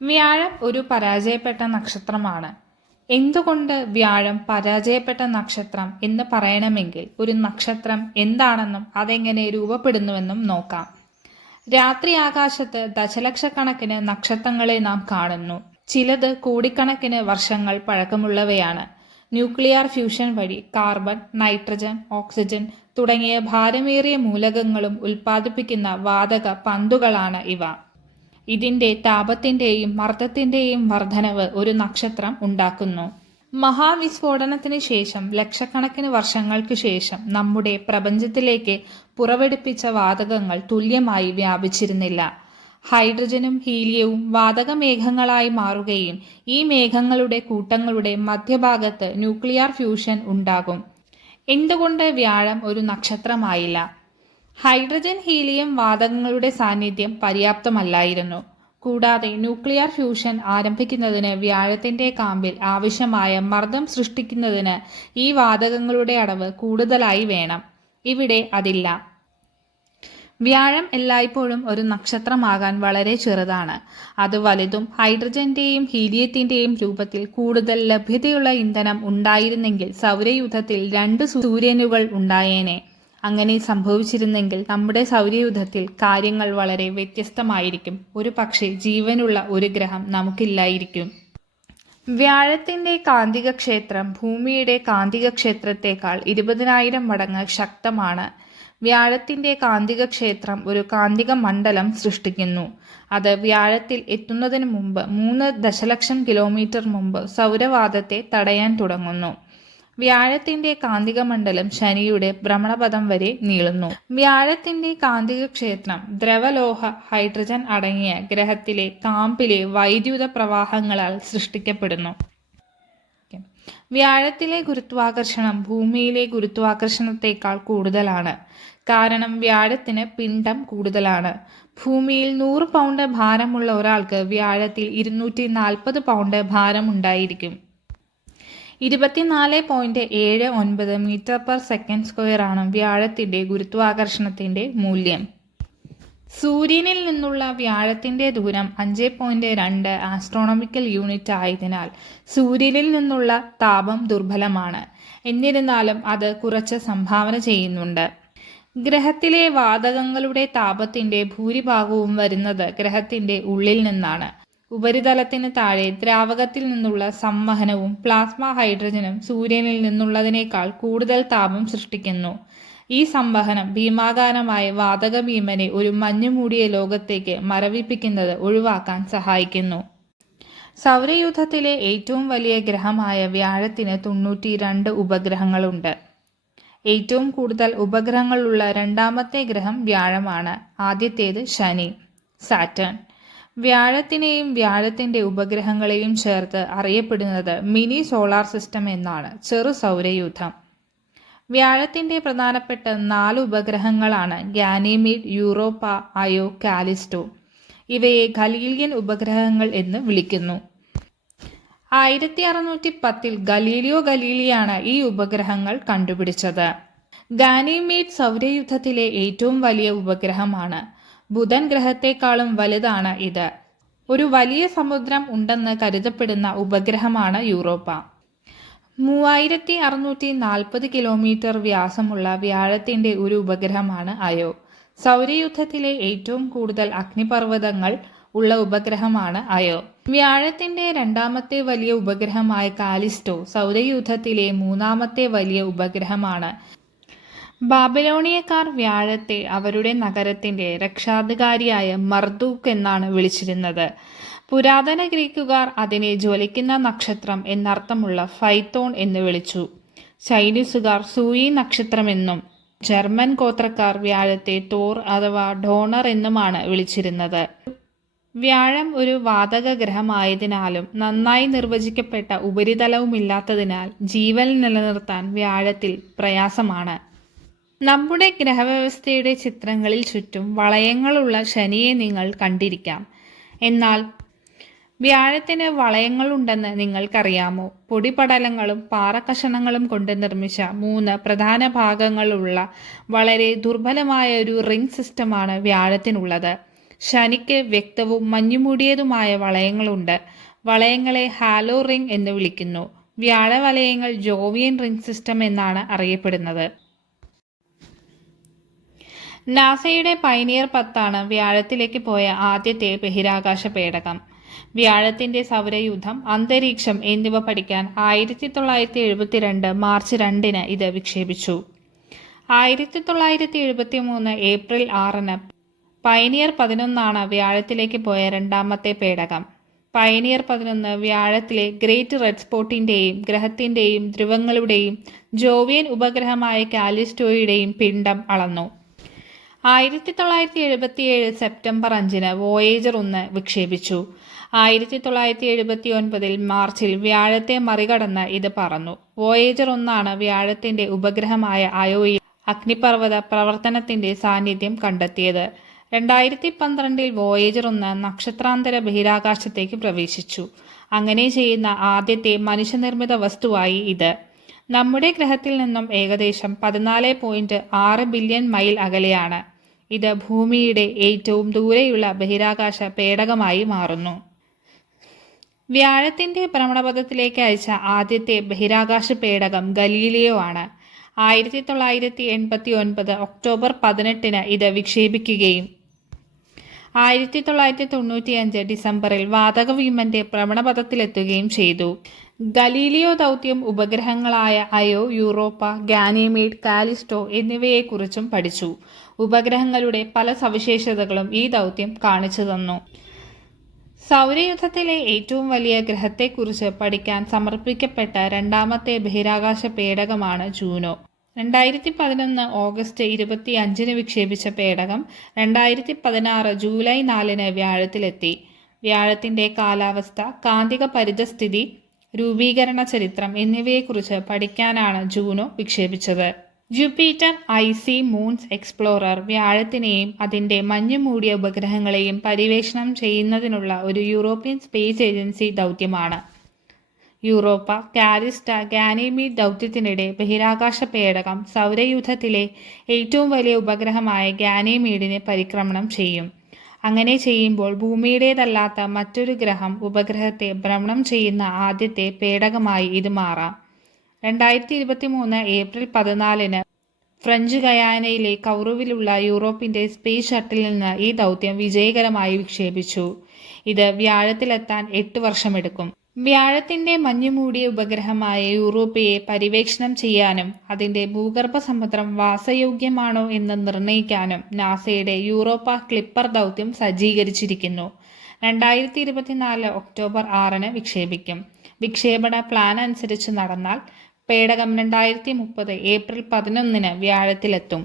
വ്യാഴം ഒരു പരാജയപ്പെട്ട നക്ഷത്രമാണ്. എന്തുകൊണ്ട് വ്യാഴം പരാജയപ്പെട്ട നക്ഷത്രം എന്ന് പറയണമെങ്കിൽ ഒരു നക്ഷത്രം എന്താണെന്നും അതെങ്ങനെ രൂപപ്പെടുന്നുവെന്നും നോക്കാം. രാത്രി ആകാശത്ത് ദശലക്ഷക്കണക്കിന് നക്ഷത്രങ്ങളെ നാം കാണുന്നു. ചിലത് കോടിക്കണക്കിന് വർഷങ്ങൾ പഴക്കമുള്ളവയാണ്. ന്യൂക്ലിയർ ഫ്യൂഷൻ വഴി കാർബൺ, നൈട്രജൻ, ഓക്സിജൻ തുടങ്ങിയ ഭാരമേറിയ മൂലകങ്ങളും ഉൽപ്പാദിപ്പിക്കുന്ന വാതക പന്തുകളാണ് ഇവ. ഇതിന്റെ താപത്തിന്റെയും മർദ്ദത്തിന്റെയും വർധനവ് ഒരു നക്ഷത്രം ഉണ്ടാക്കുന്നു. മഹാവിസ്ഫോടനത്തിന് ശേഷം ലക്ഷക്കണക്കിന് വർഷങ്ങൾക്ക് ശേഷം നമ്മുടെ പ്രപഞ്ചത്തിലേക്ക് പുറപ്പെടുവിച്ച വാതകങ്ങൾ തുല്യമായി വ്യാപിച്ചിരുന്നില്ല. ഹൈഡ്രജനും ഹീലിയവും വാതകമേഘങ്ങളായി മാറുകയും ഈ മേഘങ്ങളുടെ കൂട്ടങ്ങളുടെ മധ്യഭാഗത്ത് ന്യൂക്ലിയർ ഫ്യൂഷൻ ഉണ്ടാകും. എന്തുകൊണ്ട് വ്യാഴം ഒരു നക്ഷത്രമായില്ല? ഹൈഡ്രജൻ, ഹീലിയം വാതകങ്ങളുടെ സാന്നിധ്യം പര്യാപ്തമല്ലായിരുന്നു. കൂടാതെ ന്യൂക്ലിയർ ഫ്യൂഷൻ ആരംഭിക്കുന്നതിന് വ്യാഴത്തിന്റെ കാമ്പിൽ ആവശ്യമായ മർദ്ദം സൃഷ്ടിക്കുന്നതിന് ഈ വാതകങ്ങളുടെ അളവ് കൂടുതലായി വേണം. ഇവിടെ അതില്ല. വ്യാഴം എല്ലായ്പ്പോഴും ഒരു നക്ഷത്രമാകാൻ വളരെ ചെറുതാണ്. അത് വലുതും ഹൈഡ്രജന്റെയും ഹീലിയത്തിന്റെയും രൂപത്തിൽ കൂടുതൽ ലഭ്യതയുള്ള ഇന്ധനം ഉണ്ടായിരുന്നെങ്കിൽ സൗരയൂഥത്തിൽ 2 സൂര്യനുകൾ ഉണ്ടായേനെ. അങ്ങനെ സംഭവിച്ചിരുന്നെങ്കിൽ നമ്മുടെ സൗരയൂഥത്തിൽ കാര്യങ്ങൾ വളരെ വ്യത്യസ്തമായിരിക്കും. ഒരു പക്ഷേ ജീവനുള്ള ഒരു ഗ്രഹം നമുക്കില്ലായിരിക്കും. വ്യാഴത്തിന്റെ കാന്തിക ക്ഷേത്രം ഭൂമിയുടെ കാന്തിക ക്ഷേത്രത്തേക്കാൾ 20,000 മടങ്ങ് ശക്തമാണ്. വ്യാഴത്തിന്റെ കാന്തിക ക്ഷേത്രം ഒരു കാന്തിക മണ്ഡലം സൃഷ്ടിക്കുന്നു. അത് വ്യാഴത്തിൽ എത്തുന്നതിന് മുമ്പ് 3 ദശലക്ഷം കിലോമീറ്റർ മുമ്പ് സൗരവാതത്തെ തടയാൻ തുടങ്ങുന്നു. വ്യാഴത്തിന്റെ കാന്തിക മണ്ഡലം ശനിയുടെ ഭ്രമണപഥം വരെ നീളുന്നു. വ്യാഴത്തിന്റെ കാന്തിക ക്ഷേത്രം ദ്രവലോഹ ഹൈഡ്രജൻ അടങ്ങിയ ഗ്രഹത്തിലെ കാമ്പിലെ വൈദ്യുത പ്രവാഹങ്ങളാൽ സൃഷ്ടിക്കപ്പെടുന്നു. വ്യാഴത്തിലെ ഗുരുത്വാകർഷണം ഭൂമിയിലെ ഗുരുത്വാകർഷണത്തേക്കാൾ കൂടുതലാണ്. കാരണം വ്യാഴത്തിന് പിണ്ഡം കൂടുതലാണ്. ഭൂമിയിൽ 100 പൗണ്ട് ഭാരമുള്ള ഒരാൾക്ക് വ്യാഴത്തിൽ 240 പൗണ്ട് ഭാരമുണ്ടായിരിക്കും. 24.79 മീറ്റർ/സെക്കൻഡ് ആണ് വ്യാഴത്തിന്റെ ഗുരുത്വാകർഷണത്തിന്റെ മൂല്യം. സൂര്യനിൽ നിന്നുള്ള വ്യാഴത്തിന്റെ ദൂരം 5.2 ആസ്ട്രോണമിക്കൽ യൂണിറ്റ് ആയതിനാൽ സൂര്യനിൽ നിന്നുള്ള താപം ദുർബലമാണ്. എന്നിരുന്നാലും അത് കുറച്ച് സംഭാവന ചെയ്യുന്നുണ്ട്. ഗ്രഹത്തിലെ വാതകങ്ങളുടെ താപത്തിന്റെ ഭൂരിഭാഗവും വരുന്നത് ഗ്രഹത്തിന്റെ ഉള്ളിൽ നിന്നാണ്. ഉപരിതലത്തിന് താഴെ ദ്രാവകത്തിൽ നിന്നുള്ള സംവഹനവും പ്ലാസ്മ ഹൈഡ്രജനും സൂര്യനിൽ നിന്നുള്ളതിനേക്കാൾ കൂടുതൽ താപം സൃഷ്ടിക്കുന്നു. ഈ സംവഹനം ഭീമാകാരമായ വാതക ഭീമനെ ഒരു മഞ്ഞുമൂടിയ ലോകത്തേക്ക് മരവിപ്പിക്കുന്നത് ഒഴിവാക്കാൻ സഹായിക്കുന്നു. സൗരയൂഥത്തിലെ ഏറ്റവും വലിയ ഗ്രഹമായ വ്യാഴത്തിന് 92 ഉപഗ്രഹങ്ങളുണ്ട്. ഏറ്റവും കൂടുതൽ ഉപഗ്രഹങ്ങളുള്ള രണ്ടാമത്തെ ഗ്രഹം വ്യാഴമാണ്. ആദ്യത്തേത് ശനി, സാറ്റേൺ. വ്യാഴത്തിനെയും വ്യാഴത്തിന്റെ ഉപഗ്രഹങ്ങളെയും ചേർത്ത് അറിയപ്പെടുന്നത് മിനി സോളാർ സിസ്റ്റം എന്നാണ്, ചെറു സൗരയൂഥം. വ്യാഴത്തിന്റെ പ്രധാനപ്പെട്ട 4 ഉപഗ്രഹങ്ങളാണ് ഗാനിമീഡ്, യൂറോപ്പ, അയോ, കാലിസ്റ്റോ. ഇവയെ ഗലീലിയൻ ഉപഗ്രഹങ്ങൾ എന്ന് വിളിക്കുന്നു. 1610 ഗലീലിയോ ഗലീലിയാണ് ഈ ഉപഗ്രഹങ്ങൾ കണ്ടുപിടിച്ചത്. ഗാനിമീഡ് സൗരയൂഥത്തിലെ ഏറ്റവും വലിയ ഉപഗ്രഹമാണ്. ബുധൻ ഗ്രഹത്തെക്കാളും വലുതാണ് ഇത്. ഒരു വലിയ സമുദ്രം ഉണ്ടെന്ന് കരുതപ്പെടുന്ന ഉപഗ്രഹമാണ് യൂറോപ്പ. 3640 കിലോമീറ്റർ വ്യാസമുള്ള വ്യാഴത്തിന്റെ ഒരു ഉപഗ്രഹമാണ് അയോ. സൗരയൂഥത്തിലെ ഏറ്റവും കൂടുതൽ അഗ്നിപർവ്വതങ്ങൾ ഉള്ള ഉപഗ്രഹമാണ് അയോ. വ്യാഴത്തിന്റെ രണ്ടാമത്തെ വലിയ ഉപഗ്രഹമായ കാലിസ്റ്റോ സൗരയൂഥത്തിലെ 3ാമത്തെ വലിയ ഉപഗ്രഹമാണ്. ബാബിലോണിയക്കാർ വ്യാഴത്തെ അവരുടെ നഗരത്തിന്റെ രക്ഷാധികാരിയായ മർദൂക്ക് എന്നാണ് വിളിച്ചിരുന്നത്. പുരാതന ഗ്രീക്കുകാർ അതിനെ ജ്വലിക്കുന്ന നക്ഷത്രം എന്നർത്ഥമുള്ള ഫൈത്തോൺ എന്ന് വിളിച്ചു. ചൈനീസുകാർ സൂയി നക്ഷത്രമെന്നും ജർമ്മൻ ഗോത്രക്കാർ വ്യാഴത്തെ തോർ അഥവാ ഡോണർ എന്നുമാണ് വിളിച്ചിരുന്നത്. വ്യാഴം ഒരു വാതക ഗ്രഹമായതിനാലും നന്നായി നിർവചിക്കപ്പെട്ട ഉപരിതലവുമില്ലാത്തതിനാൽ ജീവൻ നിലനിർത്താൻ വ്യാഴത്തിൽ പ്രയാസമാണ്. നമ്മുടെ ഗ്രഹവ്യവസ്ഥയുടെ ചിത്രങ്ങളിൽ ചുറ്റും വളയങ്ങളുള്ള ശനിയെ നിങ്ങൾ കണ്ടിരിക്കാം. എന്നാൽ വ്യാഴത്തിന് വളയങ്ങളുണ്ടെന്ന് നിങ്ങൾക്കറിയാമോ? പൊടിപടലങ്ങളും പാറക്കഷണങ്ങളും കൊണ്ട് നിർമ്മിച്ച 3 പ്രധാന ഭാഗങ്ങളുള്ള വളരെ ദുർബലമായ ഒരു റിംഗ് സിസ്റ്റമാണ് വ്യാഴത്തിനുള്ളത്. ശനിക്ക് വ്യക്തവും മഞ്ഞുമൂടിയതുമായ വളയങ്ങളുണ്ട്. വളയങ്ങളെ ഹാലോ റിംഗ് എന്ന് വിളിക്കുന്നു. വ്യാഴവലയങ്ങൾ ജോവിയൻ റിംഗ് സിസ്റ്റം എന്നാണ് അറിയപ്പെടുന്നത്. നാസയുടെ പയനിയർ 10 വ്യാഴത്തിലേക്ക് പോയ ആദ്യത്തെ ബഹിരാകാശ പേടകം. വ്യാഴത്തിന്റെ സൗരയൂഥം, അന്തരീക്ഷം എന്നിവ പഠിക്കാൻ 1972 മാർച്ച് 2 ഇത് വിക്ഷേപിച്ചു. 1973 ഏപ്രിൽ 6 പയനിയർ 11 വ്യാഴത്തിലേക്ക് പോയ രണ്ടാമത്തെ പേടകം. പയനിയർ 11 വ്യാഴത്തിലെ ഗ്രേറ്റ് റെഡ് സ്പോട്ടിന്റെയും ഗ്രഹത്തിന്റെയും ധ്രുവങ്ങളുടെയും ജോവിയൻ ഉപഗ്രഹമായ കാലിസ്റ്റോയുടെയും പിണ്ഡം അളന്നു. 1977 സെപ്റ്റംബർ 5 വോയേജർ 1 വിക്ഷേപിച്ചു. 1979 മാർച്ചിൽ വ്യാഴത്തെ മറികടന്ന് ഇത് പറന്നു. വോയേജർ 1 വ്യാഴത്തിന്റെ ഉപഗ്രഹമായ അയോയിൽ അഗ്നിപർവ്വത പ്രവർത്തനത്തിന്റെ സാന്നിധ്യം കണ്ടെത്തിയത്. 2012 വോയേജർ 1 നക്ഷത്രാന്തര ബഹിരാകാശത്തേക്ക് പ്രവേശിച്ചു. അങ്ങനെ ചെയ്യുന്ന ആദ്യത്തെ മനുഷ്യനിർമ്മിത വസ്തുവായി ഇത്. നമ്മുടെ ഗ്രഹത്തിൽ നിന്നും ഏകദേശം 14.6 ബില്യൺ മൈൽ അകലെയാണ്. ഇത് ഭൂമിയുടെ ഏറ്റവും ദൂരെയുള്ള ബഹിരാകാശ പേടകമായി മാറുന്നു. വ്യാഴത്തിന്റെ ഭ്രമണപഥത്തിലേക്ക് അയച്ച ആദ്യത്തെ ബഹിരാകാശ പേടകം ഗലീലിയോ ആണ്. 1989 ഒക്ടോബർ 18 ഇത് വിക്ഷേപിക്കുകയും 1995 ഡിസംബറിൽ വാതകവ്യൂഹത്തിന്റെ ഭ്രമണപഥത്തിലെത്തുകയും ചെയ്തു. ഗലീലിയോ ദൗത്യം ഉപഗ്രഹങ്ങളായ അയോ, യൂറോപ്പ, ഗാനിമീഡ്, കാലിസ്റ്റോ എന്നിവയെക്കുറിച്ചും പഠിച്ചു. ഉപഗ്രഹങ്ങളുടെ പല സവിശേഷതകളും ഈ ദൗത്യം കാണിച്ചു തന്നു. സൗരയൂഥത്തിലെ ഏറ്റവും വലിയ ഗ്രഹത്തെക്കുറിച്ച് പഠിക്കാൻ സമർപ്പിക്കപ്പെട്ട രണ്ടാമത്തെ ബഹിരാകാശ പേടകമാണ് ജൂനോ. 2011 ഓഗസ്റ്റ് 25 വിക്ഷേപിച്ച പേടകം 2016 ജൂലൈ 4 വ്യാഴത്തിലെത്തി. വ്യാഴത്തിന്റെ കാലാവസ്ഥ, കാന്തിക പരിതസ്ഥിതി, രൂപീകരണ ചരിത്രം എന്നിവയെക്കുറിച്ച് പഠിക്കാനാണ് ജൂനോ വിക്ഷേപിച്ചത്. ജൂപ്പിറ്റർ ഐസി മൂൺസ് എക്സ്പ്ലോറർ വ്യാഴത്തിനെയും അതിന്റെ മഞ്ഞുമൂടിയ ഉപഗ്രഹങ്ങളെയും പര്യവേഷണം ചെയ്യുന്നതിനുള്ള ഒരു യൂറോപ്യൻ സ്പേസ് ഏജൻസി ദൗത്യമാണ്. യൂറോപ്പ, കാലിസ്റ്റ, ഗാനിമീഡ് ദൗത്യത്തിനിടെ ബഹിരാകാശ പേടകം സൗരയൂഥത്തിലെ ഏറ്റവും വലിയ ഉപഗ്രഹമായ ഗാനിമീഡിനെ പരിക്രമണം ചെയ്യും. അങ്ങനെ ചെയ്യുമ്പോൾ ഭൂമിയുടേതല്ലാത്ത മറ്റൊരു ഗ്രഹം ഉപഗ്രഹത്തെ ഭ്രമണം ചെയ്യുന്ന ആദ്യത്തെ പേടകമായി ഇത് മാറാം. 2023 ഏപ്രിൽ 14 ഫ്രഞ്ച് ഗയാനയിലെ കൗറുവിലുള്ള യൂറോപ്പിന്റെ സ്പേസ് ഷട്ടിലിൽ നിന്ന് ഈ ദൗത്യം വിജയകരമായി വിക്ഷേപിച്ചു. ഇത് വ്യാഴത്തിലെത്താൻ 8 വർഷമെടുക്കും. വ്യാഴത്തിന്റെ മഞ്ഞുമൂടിയ ഉപഗ്രഹമായ യൂറോപ്പയെ പര്യവേക്ഷണം ചെയ്യാനും അതിന്റെ ഭൂഗർഭ സമുദ്രം വാസയോഗ്യമാണോ എന്ന് നിർണ്ണയിക്കാനും നാസയുടെ യൂറോപ്പ ക്ലിപ്പർ ദൗത്യം സജ്ജീകരിച്ചിരിക്കുന്നു. 2024 ഒക്ടോബർ 6 വിക്ഷേപിക്കും. വിക്ഷേപണ പ്ലാൻ അനുസരിച്ച് നടന്നാൽ പേടകം 2030 ഏപ്രിൽ 11 വ്യാഴത്തിലെത്തും.